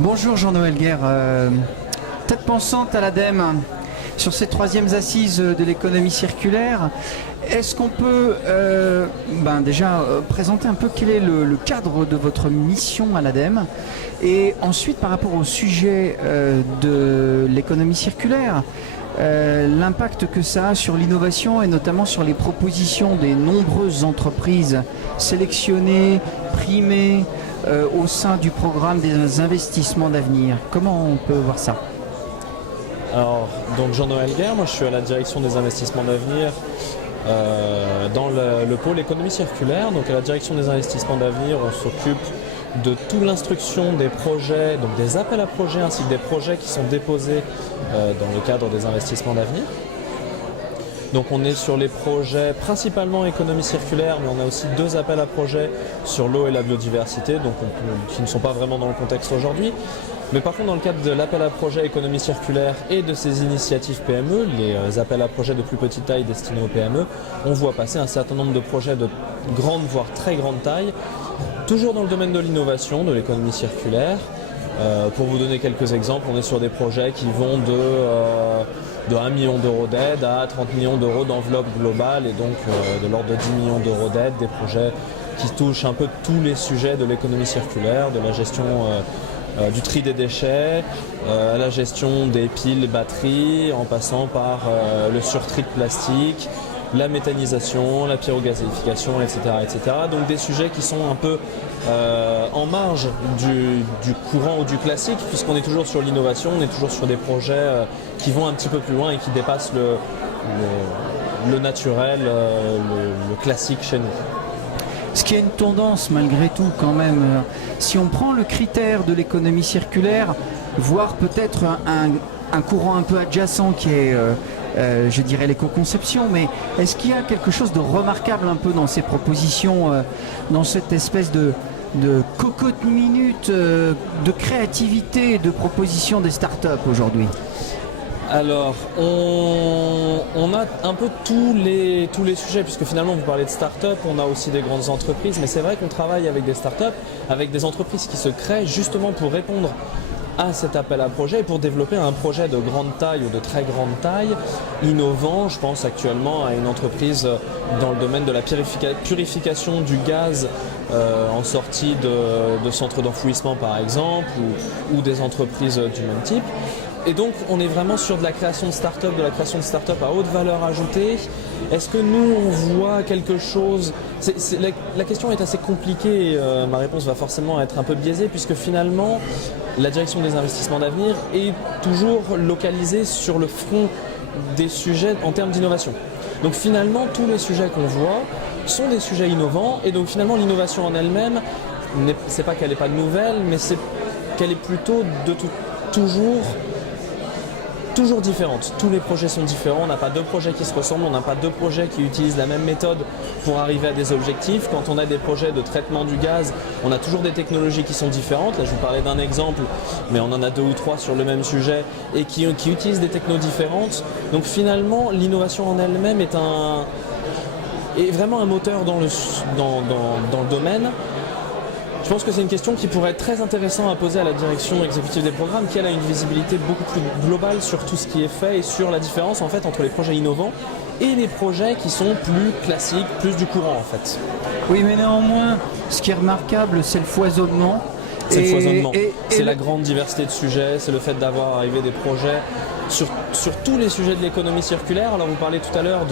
Bonjour Jean-Noël Guerre, tête pensante à l'ADEME sur ces troisièmes assises de l'économie circulaire. Est-ce qu'on peut déjà présenter un peu quel est le cadre de votre mission à l'ADEME et ensuite par rapport au sujet de l'économie circulaire, l'impact que ça a sur l'innovation et notamment sur les propositions des nombreuses entreprises sélectionnées, primées au sein du programme des investissements d'avenir. Comment on peut voir ça ? Alors, donc Jean-Noël Guerre, moi je suis à la direction des investissements d'avenir dans le pôle économie circulaire. Donc à la direction des investissements d'avenir, on s'occupe de toute l'instruction des projets, donc des appels à projets ainsi que des projets qui sont déposés dans le cadre des investissements d'avenir. Donc on est sur les projets principalement économie circulaire, mais on a aussi deux appels à projets sur l'eau et la biodiversité, donc qui ne sont pas vraiment dans le contexte aujourd'hui. Mais par contre, dans le cadre de l'appel à projet économie circulaire et de ces initiatives PME, les appels à projets de plus petite taille destinés aux PME, on voit passer un certain nombre de projets de grande, voire très grande taille, toujours dans le domaine de l'innovation, de l'économie circulaire. Pour vous donner quelques exemples, on est sur des projets qui vont de 1 million d'euros d'aide à 30 millions d'euros d'enveloppe globale et donc de l'ordre de 10 millions d'euros d'aide, des projets qui touchent un peu tous les sujets de l'économie circulaire, de la gestion du tri des déchets, à la gestion des piles et batteries, en passant par le surtri de plastique, la méthanisation, la pyrogazéification, etc., etc. Donc des sujets qui sont un peu en marge du courant ou du classique, puisqu'on est toujours sur l'innovation, on est toujours sur des projets qui vont un petit peu plus loin et qui dépassent le naturel, le classique chez nous. Ce qui est une tendance malgré tout quand même, si on prend le critère de l'économie circulaire, voire peut-être un courant un peu adjacent qui est, je dirais, l'éco-conception, mais est-ce qu'il y a quelque chose de remarquable un peu dans ces propositions, dans cette espèce de cocotte minute de créativité et de propositions des startups aujourd'hui ? Alors, on a un peu tous les sujets, puisque finalement vous parlez de start-up, on a aussi des grandes entreprises, mais c'est vrai qu'on travaille avec des start-up, avec des entreprises qui se créent justement pour répondre à cet appel à projet et pour développer un projet de grande taille ou de très grande taille, innovant. Je pense actuellement à une entreprise dans le domaine de la purification du gaz en sortie de centres d'enfouissement par exemple, ou des entreprises du même type. Et donc on est vraiment sur de la création de start-up, à haute valeur ajoutée. Est-ce que nous on voit quelque chose ? La question est assez compliquée et ma réponse va forcément être un peu biaisée, puisque finalement la direction des investissements d'avenir est toujours localisée sur le front des sujets en termes d'innovation. Donc finalement tous les sujets qu'on voit sont des sujets innovants, et donc finalement l'innovation en elle-même, c'est pas qu'elle n'est pas nouvelle, mais c'est qu'elle est plutôt toujours différente. Tous les projets sont différents, on n'a pas deux projets qui se ressemblent, on n'a pas deux projets qui utilisent la même méthode pour arriver à des objectifs. Quand on a des projets de traitement du gaz, on a toujours des technologies qui sont différentes. Là je vous parlais d'un exemple, mais on en a deux ou trois sur le même sujet et qui utilisent des technos différentes. Donc finalement l'innovation en elle-même est vraiment un moteur dans le domaine. Je pense que c'est une question qui pourrait être très intéressante à poser à la direction exécutive des programmes, qui elle a une visibilité beaucoup plus globale sur tout ce qui est fait et sur la différence en fait entre les projets innovants et les projets qui sont plus classiques, plus du courant en fait. Oui, mais néanmoins, ce qui est remarquable, c'est le foisonnement. C'est le foisonnement, c'est la grande diversité de sujets, c'est le fait d'avoir arrivé des projets sur tous les sujets de l'économie circulaire. Alors vous parlez tout à l'heure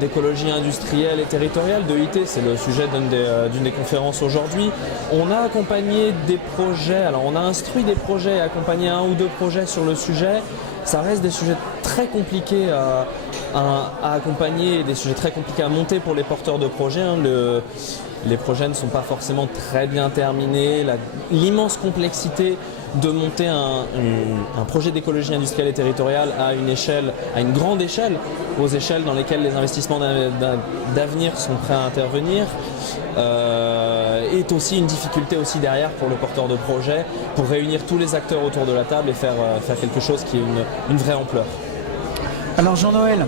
d'écologie industrielle et territoriale, de IT, c'est le sujet d'une des conférences aujourd'hui. On a accompagné des projets, alors on a instruit des projets et accompagné un ou deux projets sur le sujet. Ça reste des sujets très compliqués à accompagner, des sujets très compliqués à monter pour les porteurs de projets. Les projets ne sont pas forcément très bien terminés. L'immense complexité de monter un projet d'écologie industrielle et territoriale à une grande échelle, aux échelles dans lesquelles les investissements d'avenir sont prêts à intervenir, est aussi une difficulté aussi derrière pour le porteur de projet, pour réunir tous les acteurs autour de la table et faire quelque chose qui ait une vraie ampleur. Alors Jean-Noël,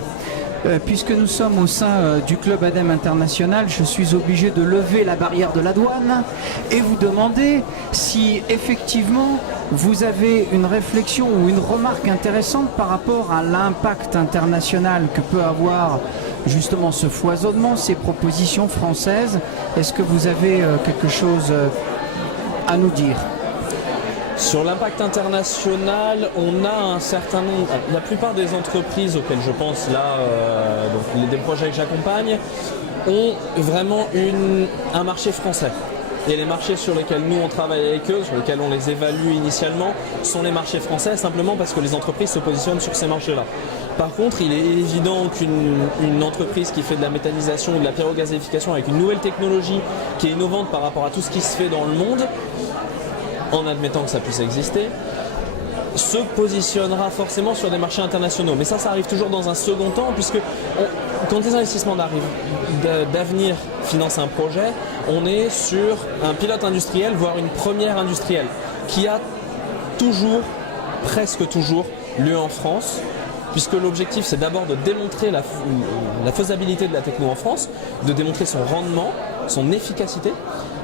puisque nous sommes au sein du club ADEME International, je suis obligé de lever la barrière de la douane et vous demander si effectivement vous avez une réflexion ou une remarque intéressante par rapport à l'impact international que peut avoir justement ce foisonnement, ces propositions françaises. Est-ce que vous avez quelque chose à nous dire ? Sur l'impact international, on a un certain nombre, la plupart des entreprises auxquelles je pense là, donc des projets que j'accompagne, ont vraiment un marché français. Et les marchés sur lesquels nous on travaille avec eux, sur lesquels on les évalue initialement, sont les marchés français, simplement parce que les entreprises se positionnent sur ces marchés-là. Par contre, il est évident qu'une entreprise qui fait de la méthanisation ou de la pyrogazéification avec une nouvelle technologie qui est innovante par rapport à tout ce qui se fait dans le monde, en admettant que ça puisse exister, se positionnera forcément sur des marchés internationaux. Mais ça arrive toujours dans un second temps, puisque quand des investissements d'avenir financent un projet, on est sur un pilote industriel, voire une première industrielle, qui a toujours, presque toujours, lieu en France, puisque l'objectif c'est d'abord de démontrer la faisabilité de la techno en France, de démontrer son rendement, son efficacité,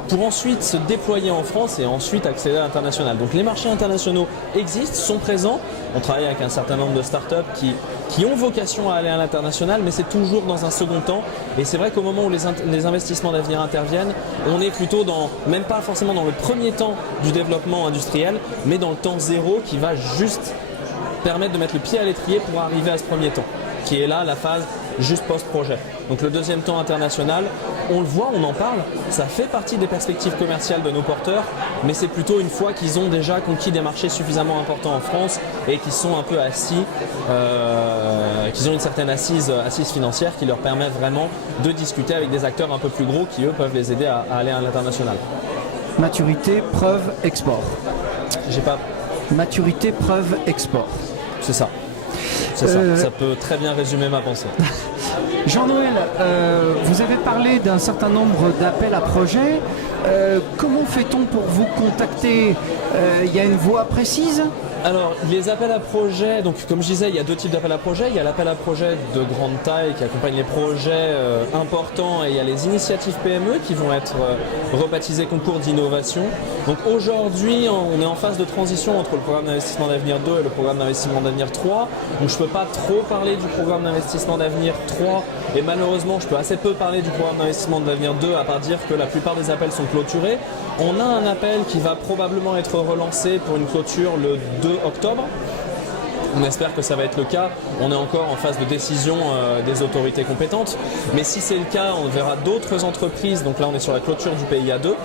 pour ensuite se déployer en France et ensuite accéder à l'international. Donc les marchés internationaux existent, sont présents. On travaille avec un certain nombre de startups qui ont vocation à aller à l'international, mais c'est toujours dans un second temps. Et c'est vrai qu'au moment où les investissements d'avenir interviennent, on est plutôt même pas forcément dans le premier temps du développement industriel, mais dans le temps zéro qui va juste permettre de mettre le pied à l'étrier pour arriver à ce premier temps, qui est là la phase juste post-projet. Donc le deuxième temps international, on le voit, on en parle, ça fait partie des perspectives commerciales de nos porteurs, mais c'est plutôt une fois qu'ils ont déjà conquis des marchés suffisamment importants en France et qu'ils sont un peu assis, qu'ils ont une certaine assise financière qui leur permet vraiment de discuter avec des acteurs un peu plus gros qui eux peuvent les aider à aller à l'international. Maturité, preuve, export. J'ai pas... Maturité, preuve, export. C'est ça. C'est ça. Ça peut très bien résumer ma pensée. Jean-Noël, vous avez parlé d'un certain nombre d'appels à projets. Comment fait-on pour vous contacter ? Il y a une voie précise ? Alors, les appels à projets, donc comme je disais, il y a deux types d'appels à projets. Il y a l'appel à projets de grande taille qui accompagne les projets importants et il y a les initiatives PME qui vont être rebaptisées concours d'innovation. Donc aujourd'hui, on est en phase de transition entre le programme d'investissement d'avenir 2 et le programme d'investissement d'avenir 3. Donc je ne peux pas trop parler du programme d'investissement d'avenir 3 et malheureusement, je peux assez peu parler du programme d'investissement d'avenir 2 à part dire que la plupart des appels sont clôturés. On a un appel qui va probablement être relancé pour une clôture le 2 octobre. On espère que ça va être le cas. On est encore en phase de décision des autorités compétentes. Mais si c'est le cas, on verra d'autres entreprises. Donc là, on est sur la clôture du PIA 2.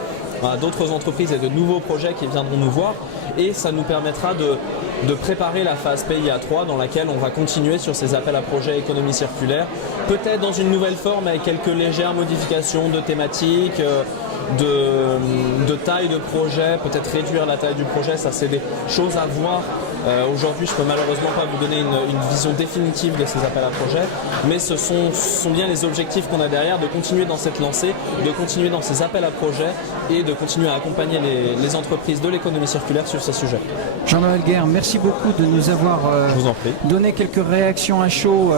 On a d'autres entreprises et de nouveaux projets qui viendront nous voir. Et ça nous permettra de préparer la phase PIA 3 dans laquelle on va continuer sur ces appels à projets économie circulaire. Peut-être dans une nouvelle forme avec quelques légères modifications de thématiques. De taille de projet, peut-être réduire la taille du projet, ça c'est des choses à voir. Aujourd'hui, je ne peux malheureusement pas vous donner une vision définitive de ces appels à projets, mais ce sont bien les objectifs qu'on a derrière, de continuer dans cette lancée, de continuer dans ces appels à projets et de continuer à accompagner les entreprises de l'économie circulaire sur ces sujets. Jean-Noël Guerre, merci beaucoup de nous avoir donné quelques réactions à chaud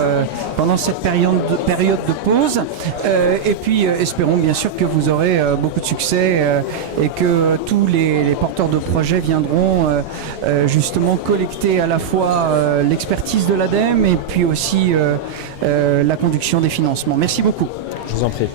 pendant cette période de pause. Et puis espérons bien sûr que vous aurez beaucoup de succès et que tous les porteurs de projets viendront justement collecter à la fois l'expertise de l'ADEME et puis aussi la conduction des financements. Merci beaucoup. Je vous en prie.